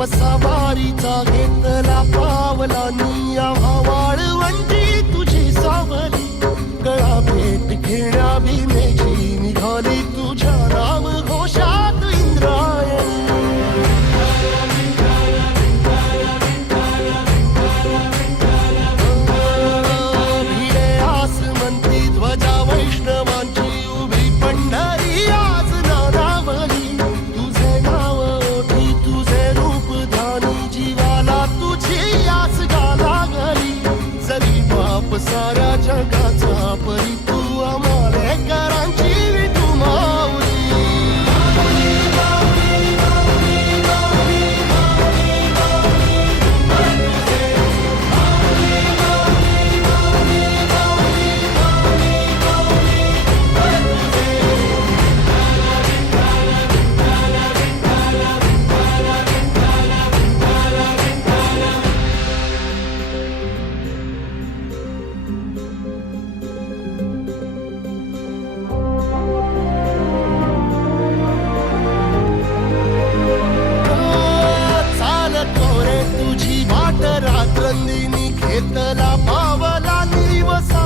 वसावारीचा घेतला पावला निया वाळवंटी तुझी सावली गळा भेट घेण्या भीमेची निघाली तुझ्या नाम घोषात इंद्रायणी भिडे आसमंती ध्वजा वैष्णवांची उभी पंढरी आज नानावली तुझे नाव ओठी तुझे रूप ध्यानी जीवाला तुझी आस लागली जरी बाप साऱ्या जगाचा परी तू आमालेकरांची विठू माऊली तुझी वाट रात्रंदिनी घेतला पावला निवसा